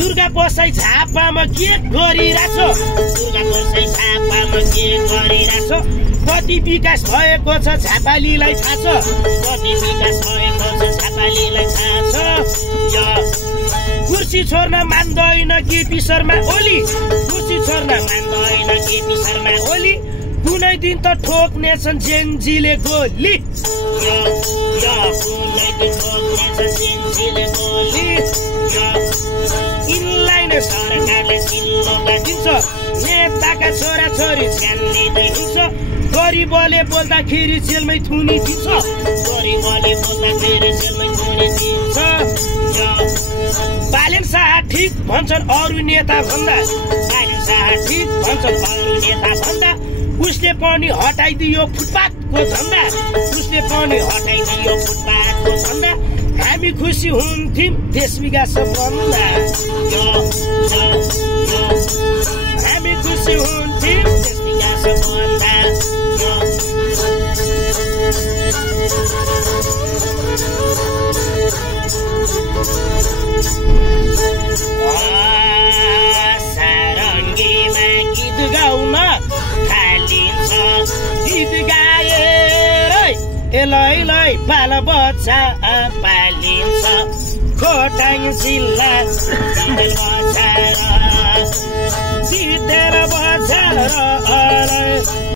दुर्गा बसाई झापामा के गरिरहेछौ दुर्गा बसाई झापामा के गरिरहेछौ कति विकास भएको छ झापालीलाई थाहा छ कति विकास भएको छ झापालीलाई थाहा छ कुर्सी छोड्न मान्दैन केपी शर्मा ओली कुर्सी छोड्न मान्दैन केपी शर्मा ओली कुनै दिन त ठोक्नेछन् जेनजीले गोली कुनै दिन ठोक्नेछन् जेनजीले गोली यिनलाई नै सरकारले सिल्लोका दिन्छ नेताका छोराछोरी छ्यान लिँदै हिँड्छ गरिबले बोल्दाखेरि जेलमै थुनी दिन्छ गरिबले बोल्दाखेरि जेलमै थुनी दिन्छ बालेन शाह ठिक भन्छन् अरू नेता भन्दा बालेन शाह ठिक भन्छन् अरू नेता भन्दा उसले पनि हटाइदियो फुटपाथको धन्दा उसले पनि हटाइदियो फुटपाथको धन्दा हामी खुसी हुन्थ्यौं देश विकास भन्दा हामी खुसी हुन्थ्यौं देश विकास भन्दा सारङ्गीमा गीत गाउन थालिन्छ गीत गाएर एलै बाल बच्चा पालिन्छ खोटाङ जिल्ला बजार बजार